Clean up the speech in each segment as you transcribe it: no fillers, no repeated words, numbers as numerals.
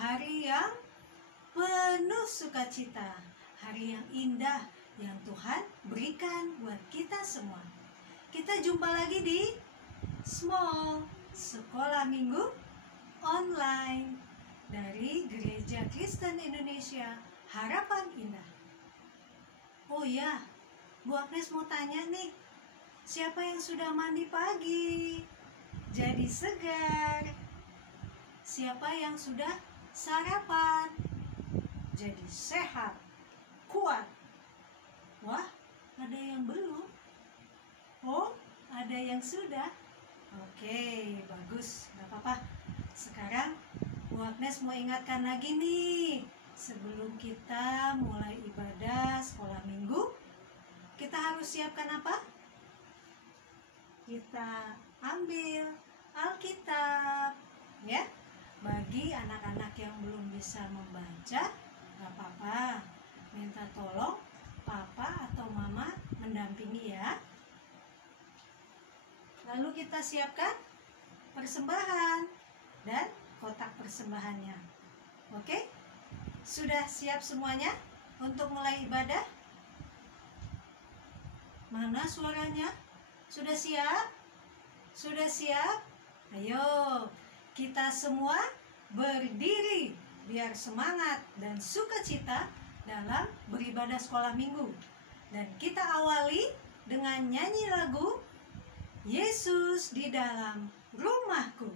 hari yang penuh sukacita, hari yang indah yang Tuhan berikan buat kita semua. Kita jumpa lagi di Small Sekolah Minggu Online dari Gereja Kristen Indonesia Harapan Indah. Oh ya, Bu Agnes mau tanya nih, siapa yang sudah mandi pagi? Jadi segar. Siapa yang sudah sarapan? Jadi sehat, kuat. Wah, ada yang belum. Oh, ada yang sudah. Oke, bagus, gak apa-apa. Sekarang Bu Agnes mau ingatkan lagi nih, sebelum kita mulai ibadah sekolah minggu, kita harus siapkan apa? Kita ambil Alkitab, ya. Bagi anak-anak yang belum bisa membaca, gak apa-apa, minta tolong papa atau mama mendampingi ya. Lalu kita siapkan persembahan dan kotak persembahannya. Oke? Sudah siap semuanya untuk mulai ibadah? Mana suaranya? Sudah siap? Sudah siap? Ayo, kita semua berdiri biar semangat dan sukacita dalam beribadah sekolah minggu. Dan kita awali dengan nyanyi lagu Yesus di dalam rumahku.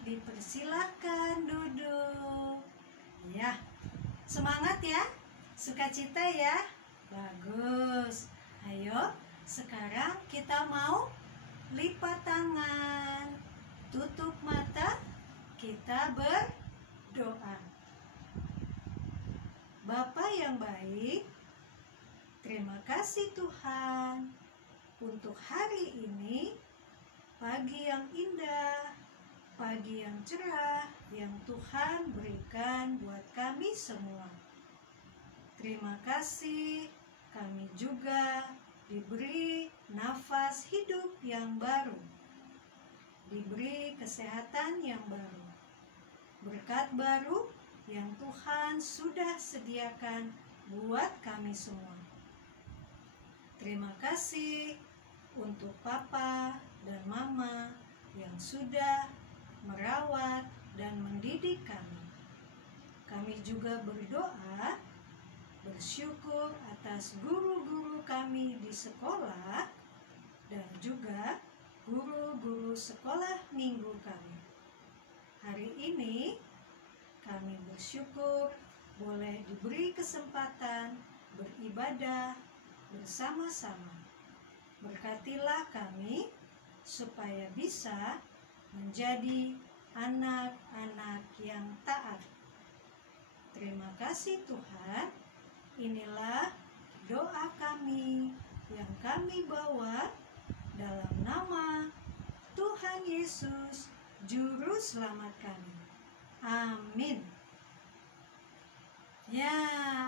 Dipersilahkan duduk. Ya, semangat ya, sukacita ya. Bagus. Ayo, sekarang kita mau lipat tangan, tutup mata, kita berdoa. Bapa yang baik, terima kasih Tuhan untuk hari ini, pagi yang indah, pagi yang cerah yang Tuhan berikan buat kami semua. Terima kasih, kami juga diberi nafas hidup yang baru, diberi kesehatan yang baru, berkat baru yang Tuhan sudah sediakan buat kami semua. Terima kasih untuk Papa dan Mama yang sudah merawat dan mendidik kami. Kami juga berdoa, bersyukur atas guru-guru kami di sekolah dan juga guru-guru sekolah minggu kami. Hari ini kami bersyukur boleh diberi kesempatan beribadah bersama-sama. Berkatilah kami supaya bisa menjadi anak-anak yang taat. Terima kasih Tuhan. Inilah doa kami yang kami bawa dalam nama Tuhan Yesus, Juru Selamat kami. Amin. Ya,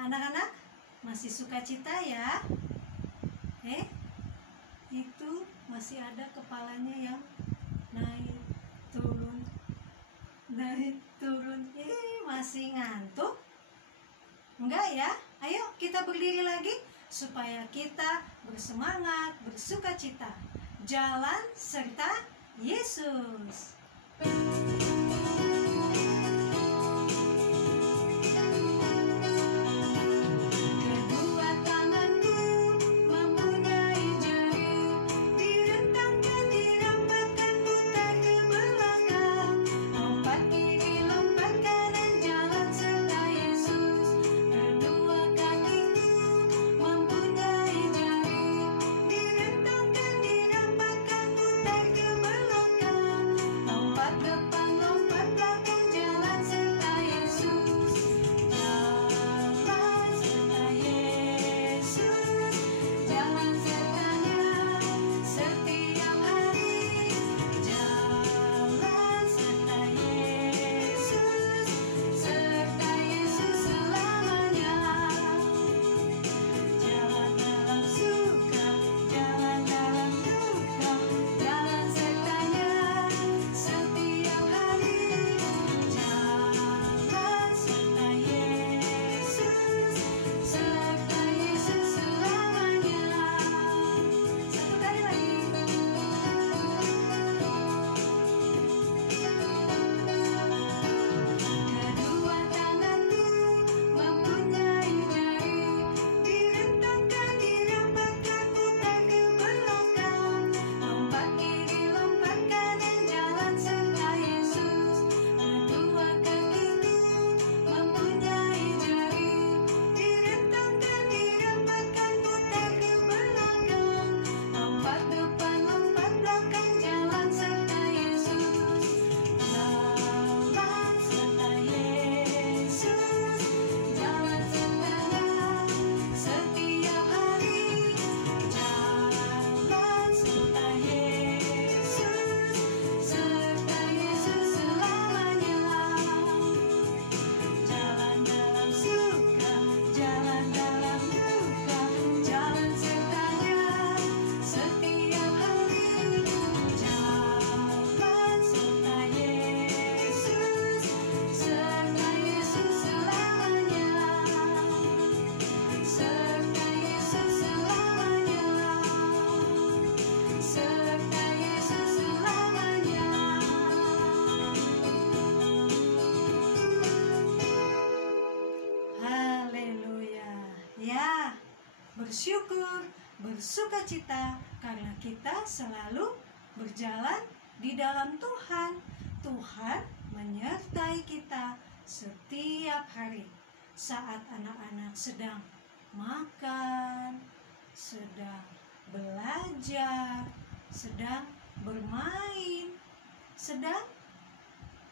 anak-anak masih sukacita ya? Itu masih ada kepalanya yang naik turun, masih ngantuk? Enggak ya? Ayo kita berdiri lagi supaya kita bersemangat, bersukacita. Jalan serta Yesus. Bersyukur, bersukacita karena kita selalu berjalan di dalam Tuhan. Tuhan menyertai kita setiap hari saat anak-anak sedang makan, sedang belajar, sedang bermain, sedang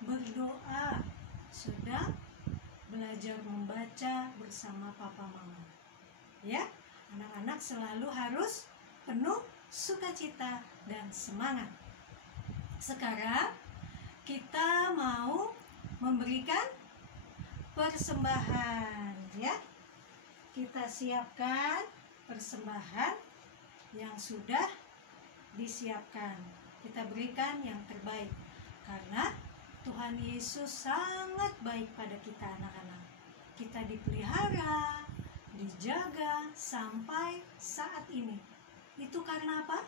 berdoa, sedang belajar membaca bersama papa mama. Ya, anak-anak selalu harus penuh sukacita dan semangat. Sekarang kita mau memberikan persembahan ya. Kita siapkan persembahan yang sudah disiapkan. Kita berikan yang terbaik karena Tuhan Yesus sangat baik pada kita anak-anak. Kita dipelihara, dijaga sampai saat ini. Itu karena apa?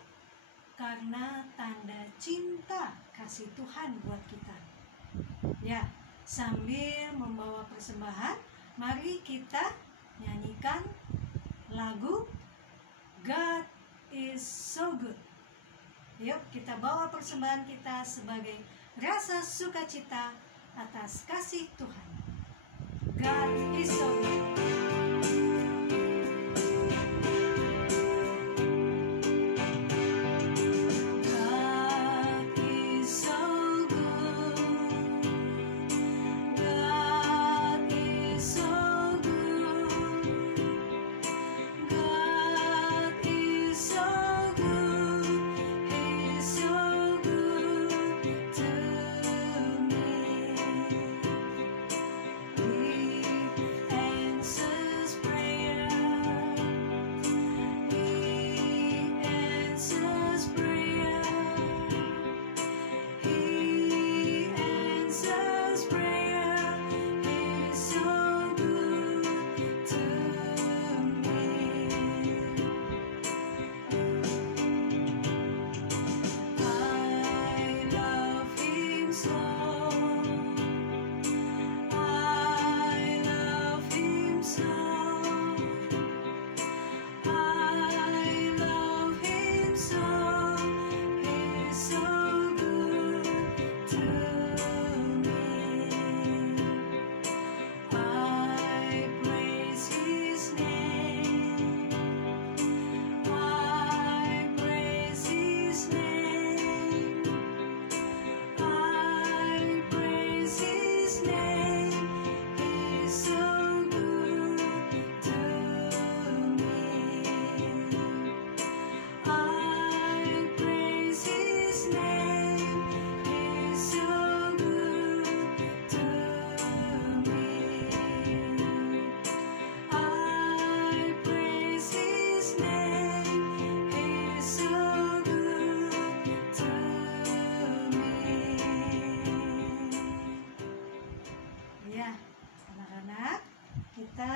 Karena tanda cinta kasih Tuhan buat kita. Ya, sambil membawa persembahan, mari kita nyanyikan lagu God is so good. Yuk kita bawa persembahan kita sebagai rasa sukacita atas kasih Tuhan. God is so good. God is so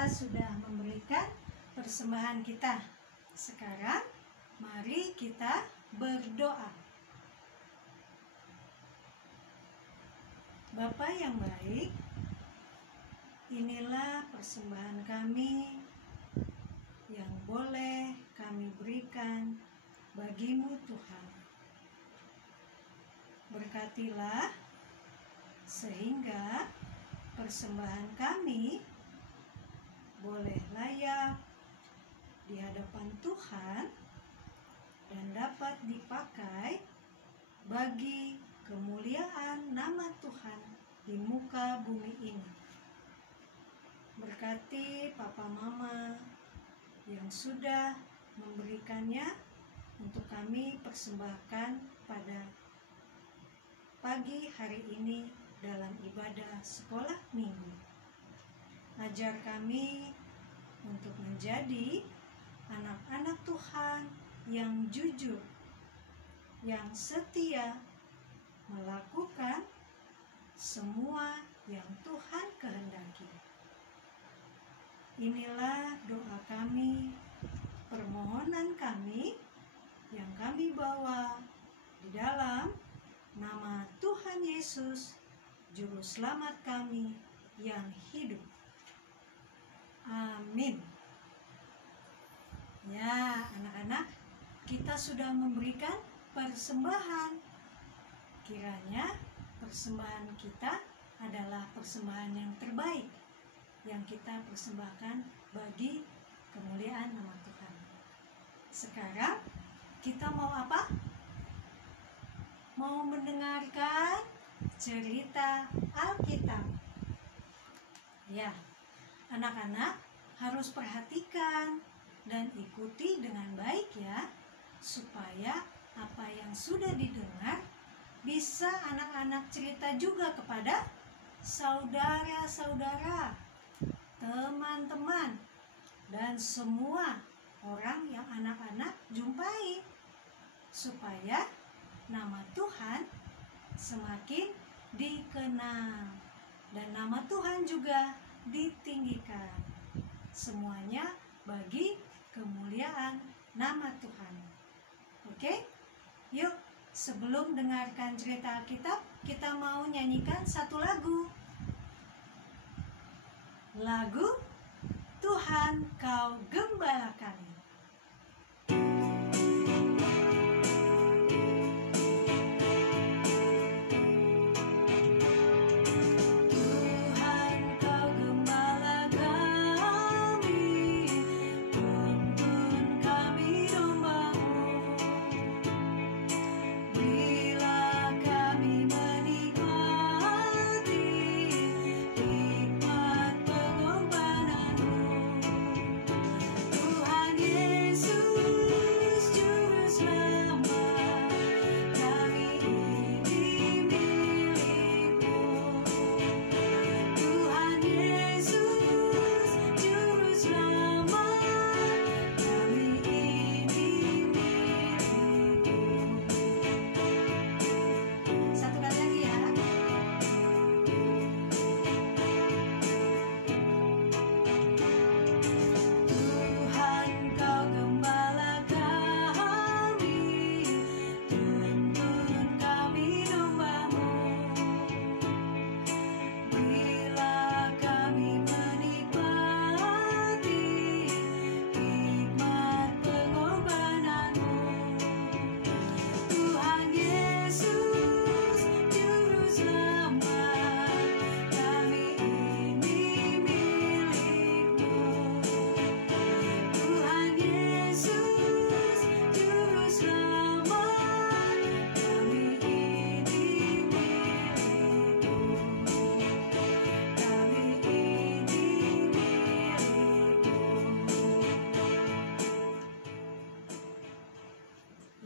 kita sudah memberikan persembahan kita. Sekarang mari kita berdoa. Bapa yang baik, inilah persembahan kami yang boleh kami berikan bagimu Tuhan. Berkatilah sehingga persembahan kami boleh layak di hadapan Tuhan dan dapat dipakai bagi kemuliaan nama Tuhan di muka bumi ini. Berkati Papa Mama yang sudah memberikannya untuk kami persembahkan pada pagi hari ini dalam ibadah sekolah minggu. Ajar kami untuk menjadi anak-anak Tuhan yang jujur, yang setia, melakukan semua yang Tuhan kehendaki. Inilah doa kami, permohonan kami yang kami bawa di dalam nama Tuhan Yesus, Juru Selamat kami yang hidup. Amin. Ya, anak-anak, kita sudah memberikan persembahan. Kiranya persembahan kita adalah persembahan yang terbaik yang kita persembahkan bagi kemuliaan nama Tuhan. Sekarang kita mau apa? Mau mendengarkan cerita Alkitab. Ya, anak-anak harus perhatikan dan ikuti dengan baik ya, supaya apa yang sudah didengar bisa anak-anak cerita juga kepada saudara-saudara, teman-teman, dan semua orang yang anak-anak jumpai, supaya nama Tuhan semakin dikenal dan nama Tuhan juga ditinggikan. Semuanya bagi kemuliaan nama Tuhan. Oke? Yuk, sebelum dengarkan cerita Alkitab, kita mau nyanyikan satu lagu. Lagu Tuhan Kau Gembala Kami.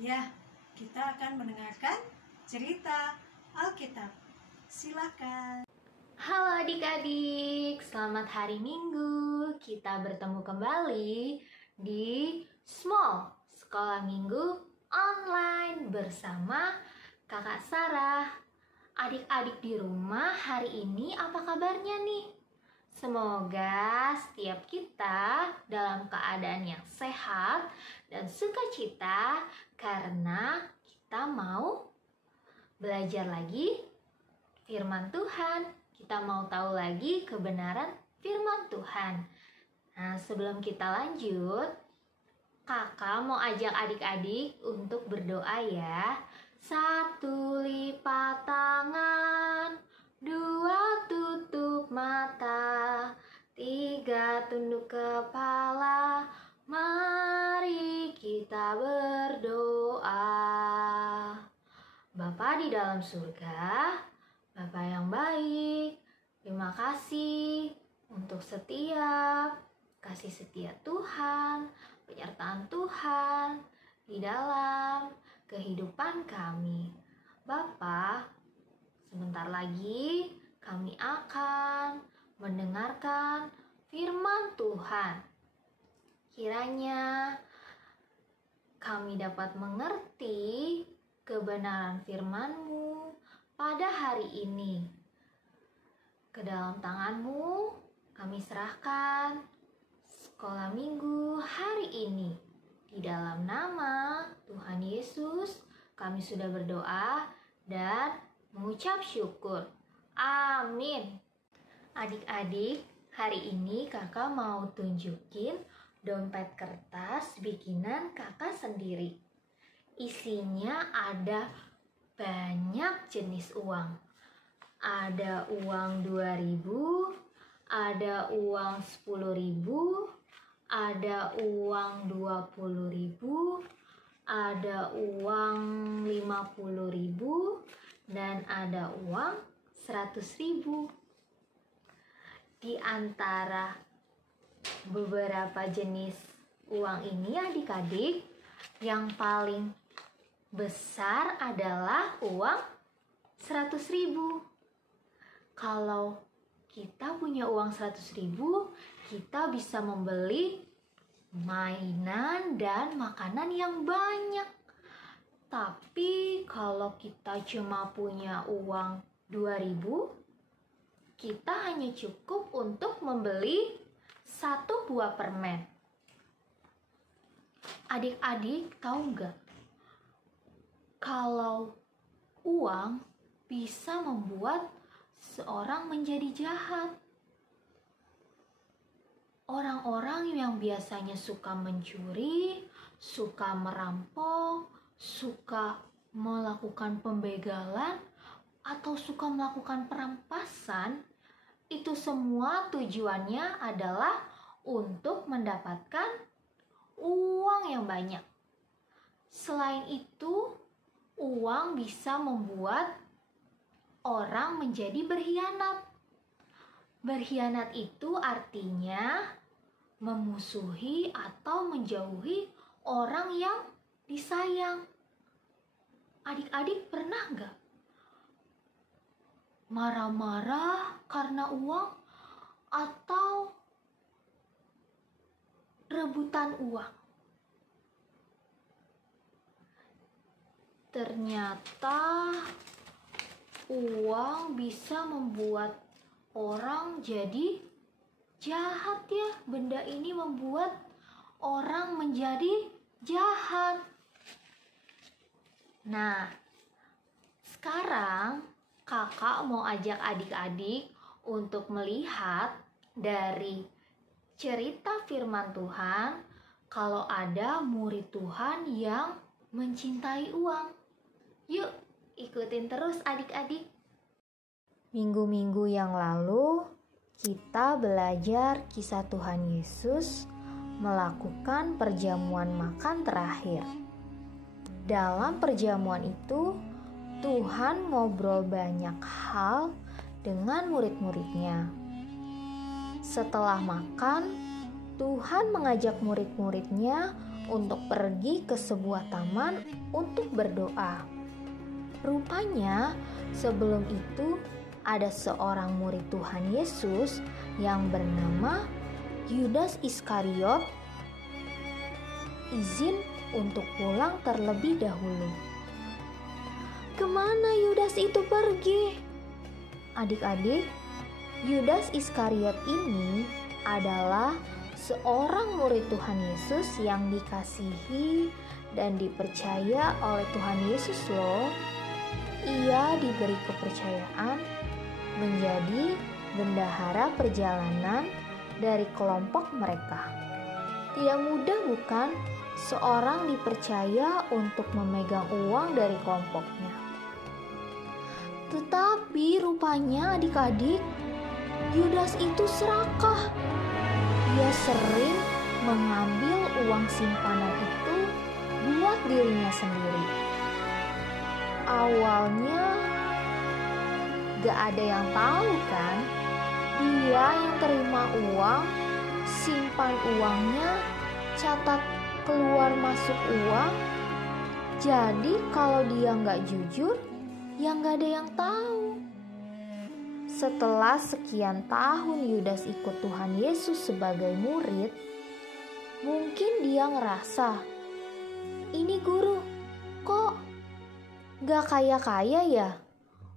Ya, kita akan mendengarkan cerita Alkitab. Silakan. Halo adik-adik, selamat hari Minggu. Kita bertemu kembali di Small Sekolah Minggu Online bersama Kakak Sarah. Adik-adik di rumah hari ini apa kabarnya nih? Semoga setiap kita dalam keadaan yang sehat dan sukacita karena kita mau belajar lagi firman Tuhan. Kita mau tahu lagi kebenaran firman Tuhan. Nah, sebelum kita lanjut, kakak mau ajak adik-adik untuk berdoa ya. 1 lipat tangan, 2 tutup mata, 3 tunduk kepala. Mari kita berdoa. Bapa di dalam surga, Bapa yang baik, terima kasih untuk setiap kasih setia Tuhan, penyertaan Tuhan di dalam kehidupan kami. Bapa, sebentar lagi kami akan mendengarkan firman Tuhan. Kiranya kami dapat mengerti kebenaran firman-Mu pada hari ini. Ke dalam tangan-Mu kami serahkan sekolah minggu hari ini. Di dalam nama Tuhan Yesus kami sudah berdoa dan mengucap syukur. Amin. Adik-adik, hari ini kakak mau tunjukin dompet kertas bikinan kakak sendiri. Isinya ada banyak jenis uang. Ada uang 2.000, ada uang 10.000, ada uang 20.000, ada uang 50.000, dan ada uang 100.000. Di antara beberapa jenis uang ini adik-adik, yang paling besar adalah uang 100.000. Kalau kita punya uang 100.000, kita bisa membeli mainan dan makanan yang banyak. Tapi kalau kita cuma punya uang 2.000, kita hanya cukup untuk membeli 1 buah permen. Adik-adik tahu nggak? Kalau uang bisa membuat seorang menjadi jahat. Orang-orang yang biasanya suka mencuri, suka merampok, suka melakukan pembegalan, atau suka melakukan perampasan, itu semua tujuannya adalah untuk mendapatkan uang yang banyak. Selain itu, uang bisa membuat orang menjadi berkhianat. Berkhianat itu artinya memusuhi atau menjauhi orang yang disayang. Adik-adik pernah nggak marah-marah karena uang atau rebutan uang? Ternyata uang bisa membuat orang jadi jahat ya. Benda ini membuat orang menjadi jahat. Nah, sekarang kakak mau ajak adik-adik untuk melihat dari cerita firman Tuhan kalau ada murid Tuhan yang mencintai uang. Yuk, ikutin terus adik-adik. Minggu-minggu yang lalu, kita belajar kisah Tuhan Yesus melakukan perjamuan makan terakhir. Dalam perjamuan itu, Tuhan ngobrol banyak hal dengan murid-muridnya. Setelah makan, Tuhan mengajak murid-muridnya untuk pergi ke sebuah taman untuk berdoa. Rupanya, sebelum itu ada seorang murid Tuhan Yesus yang bernama Yudas Iskariot izin untuk pulang terlebih dahulu. Kemana Yudas itu pergi? Adik-adik, Yudas Iskariot ini adalah seorang murid Tuhan Yesus yang dikasihi dan dipercaya oleh Tuhan Yesus loh. Ia diberi kepercayaan menjadi bendahara perjalanan dari kelompok mereka. Tidak mudah bukan seorang dipercaya untuk memegang uang dari kelompoknya. Tetapi rupanya adik-adik, Yudas itu serakah. Dia sering mengambil uang simpanan itu buat dirinya sendiri. Awalnya gak ada yang tahu kan, dia yang terima uang, simpan uangnya, catat keluar masuk uang. Jadi kalau dia gak jujur, ya gak ada yang tahu. Setelah sekian tahun Yudas ikut Tuhan Yesus sebagai murid, mungkin dia ngerasa, ini guru, kok gak kaya-kaya ya?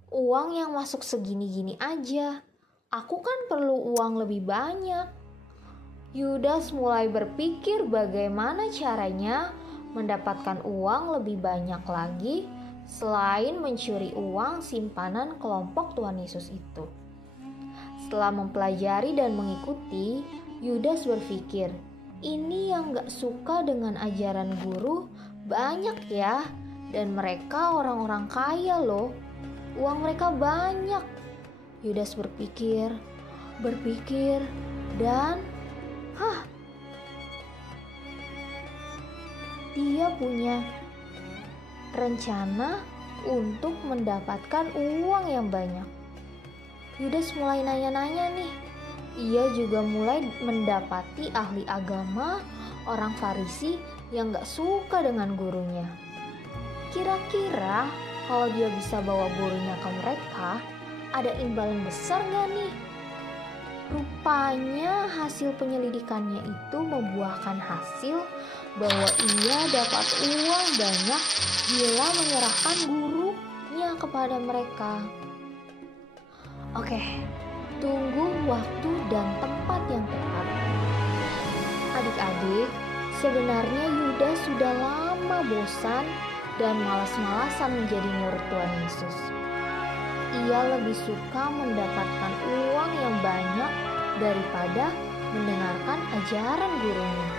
Uang yang masuk segini-gini aja, aku kan perlu uang lebih banyak. Yudas mulai berpikir bagaimana caranya mendapatkan uang lebih banyak lagi selain mencuri uang simpanan kelompok Tuhan Yesus itu. Setelah mempelajari dan mengikuti, Yudas berpikir, ini yang gak suka dengan ajaran guru banyak ya, dan mereka orang-orang kaya loh, uang mereka banyak. Yudas berpikir, dan dia punya rencana untuk mendapatkan uang yang banyak. Yudas mulai nanya-nanya nih. Ia juga mulai mendapati ahli agama, orang Farisi yang gak suka dengan gurunya. Kira-kira kalau dia bisa bawa gurunya ke mereka, ada imbalan besar gak nih? Rupanya hasil penyelidikannya itu membuahkan hasil bahwa ia dapat uang banyak bila menyerahkan gurunya kepada mereka. Oke, tunggu waktu dan tempat yang tepat. Adik-adik, sebenarnya Yudas sudah lama bosan dan malas-malasan menjadi murid Tuhan Yesus. Ia lebih suka mendapatkan uang yang banyak daripada mendengarkan ajaran gurunya.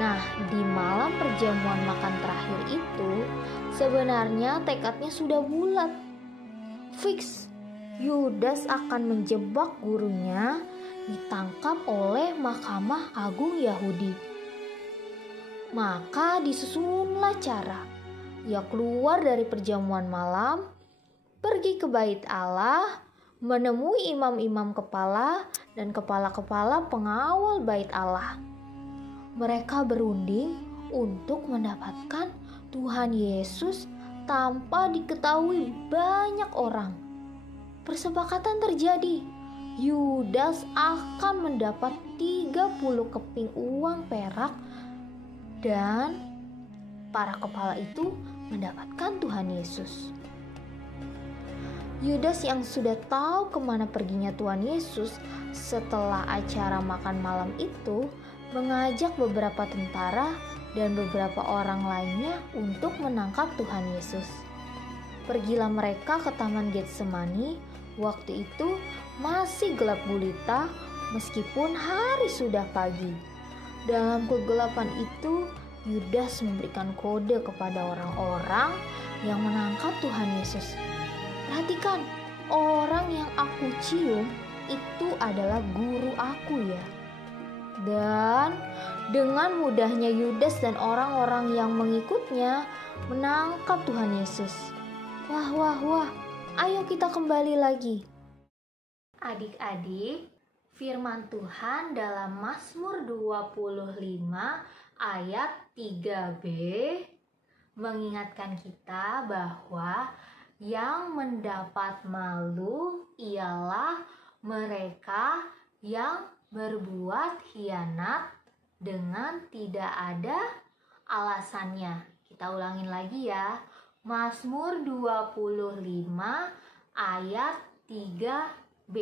Nah, di malam perjamuan makan terakhir itu, sebenarnya tekadnya sudah bulat. Fix, Yudas akan menjebak gurunya, ditangkap oleh Mahkamah Agung Yahudi. Maka disusunlah cara. Ia keluar dari perjamuan malam, pergi ke bait Allah, menemui imam-imam kepala dan kepala-kepala pengawal bait Allah. Mereka berunding untuk mendapatkan Tuhan Yesus tanpa diketahui banyak orang. Persepakatan terjadi. Yudas akan mendapat 30 keping uang perak dan para kepala itu mendapatkan Tuhan Yesus. Yudas yang sudah tahu kemana perginya Tuhan Yesus setelah acara makan malam itu mengajak beberapa tentara dan beberapa orang lainnya untuk menangkap Tuhan Yesus. Pergilah mereka ke Taman Getsemani. Waktu itu masih gelap gulita meskipun hari sudah pagi. Dalam kegelapan itu, Yudas memberikan kode kepada orang-orang yang menangkap Tuhan Yesus. Perhatikan, orang yang aku cium itu adalah guru aku ya. Dan dengan mudahnya Yudas dan orang-orang yang mengikutnya menangkap Tuhan Yesus. Wah, ayo kita kembali lagi. Adik-adik, firman Tuhan dalam Mazmur 25 ayat 3b mengingatkan kita bahwa yang mendapat malu ialah mereka yang berbuat khianat dengan tidak ada alasannya. Kita ulangin lagi ya. Mazmur 25 ayat 3b.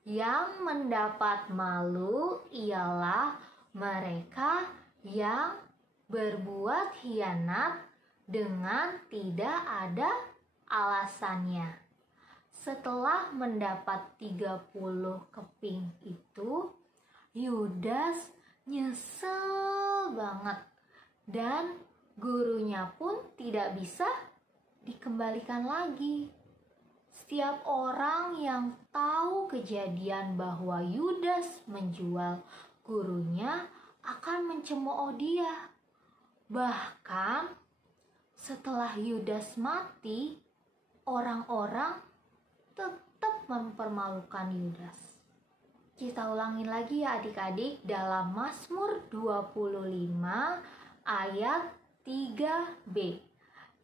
Yang mendapat malu ialah mereka yang berbuat khianat dengan tidak ada alasannya. Setelah mendapat 30 keping itu, Yudas nyesel banget dan gurunya pun tidak bisa dikembalikan lagi. Setiap orang yang tahu kejadian bahwa Yudas menjual gurunya akan mencemooh dia. Bahkan setelah Yudas mati, orang-orang tetap mempermalukan Yudas. Kita ulangi lagi ya adik-adik dalam Mazmur 25 ayat 3b.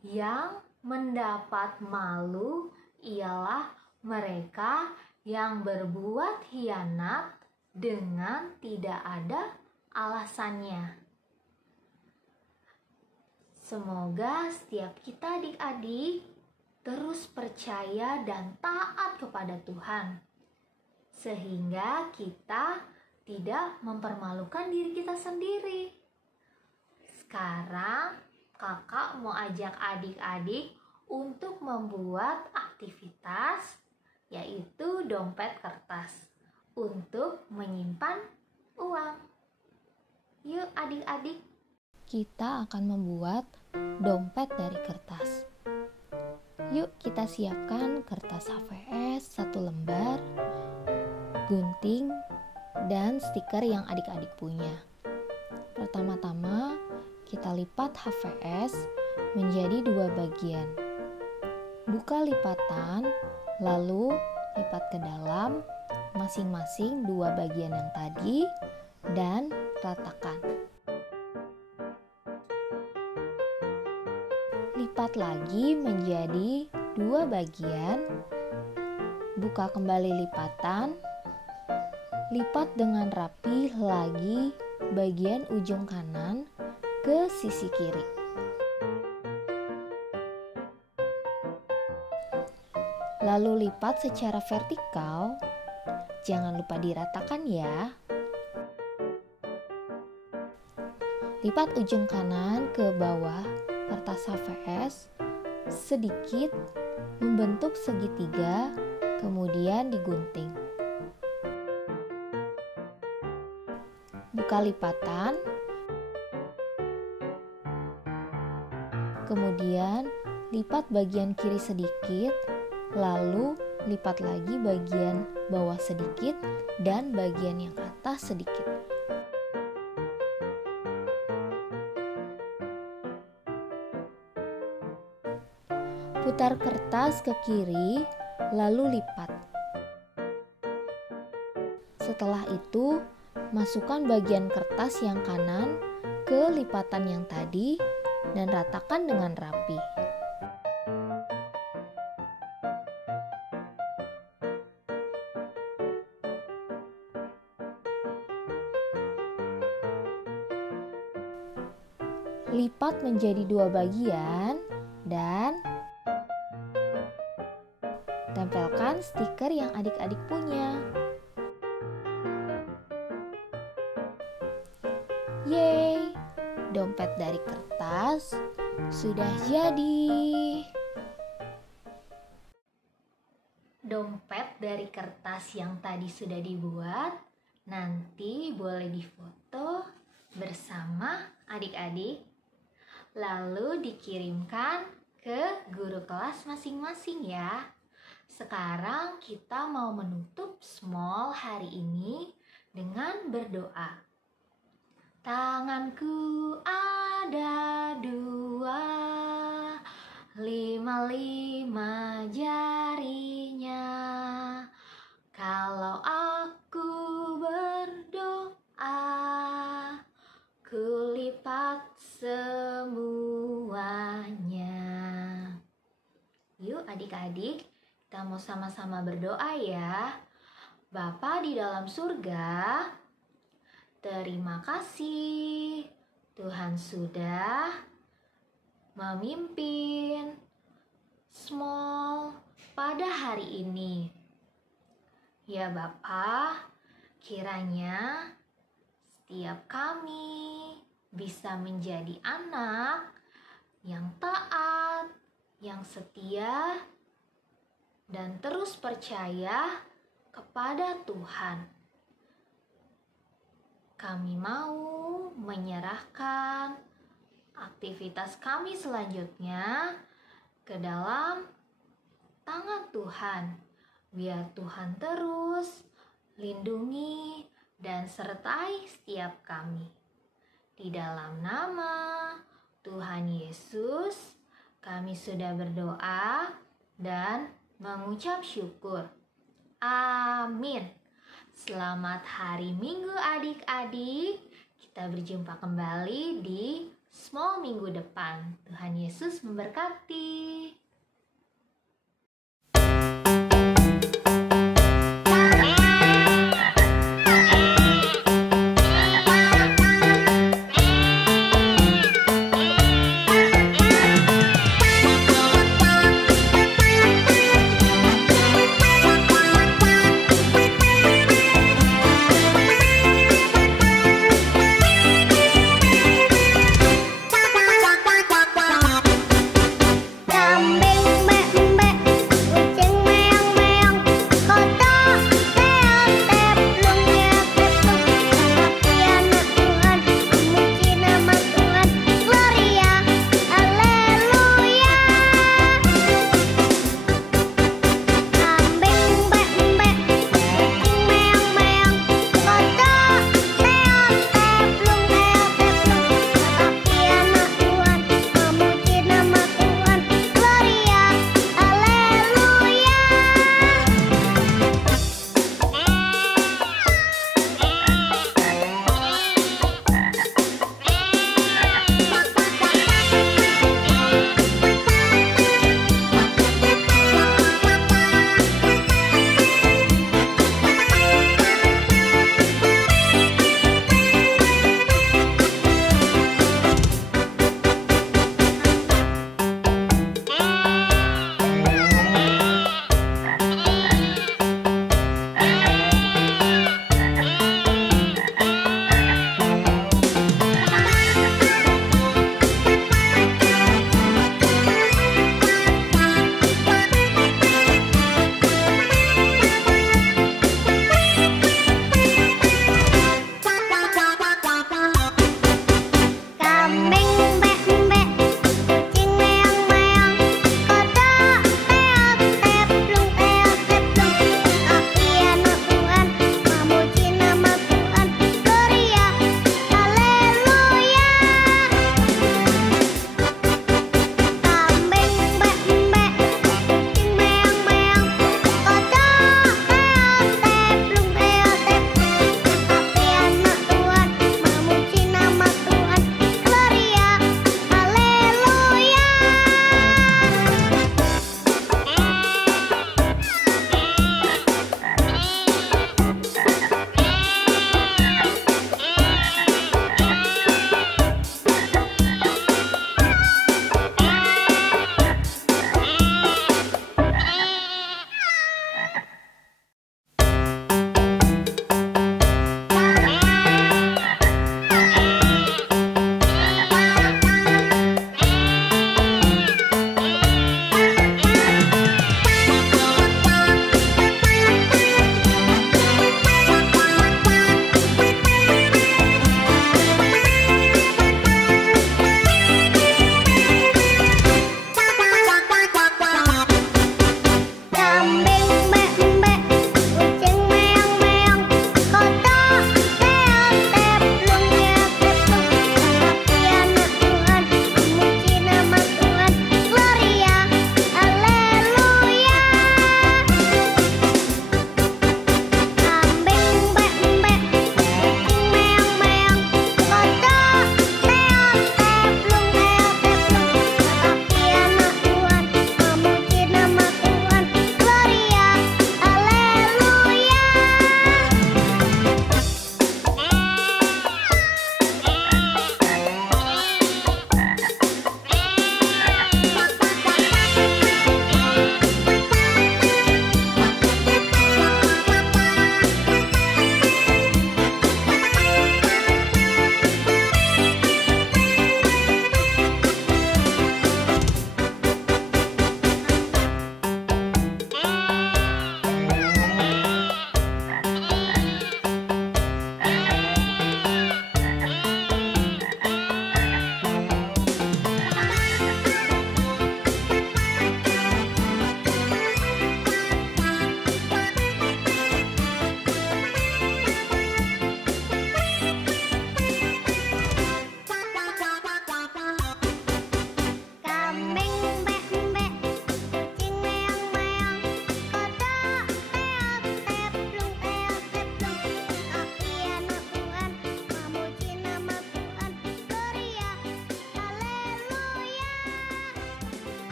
Yang mendapat malu ialah mereka yang berbuat khianat dengan tidak ada alasannya. Semoga setiap kita adik-adik terus percaya dan taat kepada Tuhan, sehingga kita tidak mempermalukan diri kita sendiri. Sekarang kakak mau ajak adik-adik untuk membuat aktivitas, yaitu dompet kertas untuk menyimpan uang. Yuk adik-adik, kita akan membuat dompet dari kertas. Yuk kita siapkan kertas HVS 1 lembar, gunting, dan stiker yang adik-adik punya. Pertama-tama kita lipat HVS menjadi 2 bagian. Buka lipatan, lalu lipat ke dalam masing-masing 2 bagian yang tadi dan ratakan. Lipat lagi menjadi 2 bagian. Buka kembali lipatan. Lipat dengan rapi lagi bagian ujung kanan ke sisi kiri. Lalu lipat secara vertikal, jangan lupa diratakan ya. Lipat ujung kanan ke bawah kertas HVS sedikit membentuk segitiga, kemudian digunting. Buka lipatan, kemudian lipat bagian kiri sedikit, lalu lipat lagi bagian bawah sedikit dan bagian yang atas sedikit. Putar kertas ke kiri, lalu lipat. Setelah itu, masukkan bagian kertas yang kanan ke lipatan yang tadi dan ratakan dengan rapi. Lipat menjadi 2 bagian dan tempelkan stiker yang adik-adik punya. Yeay, dompet dari kertas sudah jadi. Dompet dari kertas yang tadi sudah dibuat, nanti boleh difoto bersama adik-adik, lalu dikirimkan ke guru kelas masing-masing ya. Sekarang kita mau menutup small hari ini dengan berdoa. Tanganku ada 2, 5 jarinya. Kalau aku berdoa, kulipat semuanya. Yuk adik-adik, kita mau sama-sama berdoa ya. Bapa di dalam surga, terima kasih Tuhan sudah memimpin small pada hari ini. Ya Bapa, kiranya setiap kami bisa menjadi anak yang taat, yang setia, dan terus percaya kepada Tuhan. Kami mau menyerahkan aktivitas kami selanjutnya ke dalam tangan Tuhan. Biar Tuhan terus lindungi dan sertai setiap kami. Di dalam nama Tuhan Yesus, kami sudah berdoa dan mengucap syukur. Amin. Selamat hari Minggu adik-adik. Kita berjumpa kembali di Small Minggu depan. Tuhan Yesus memberkati.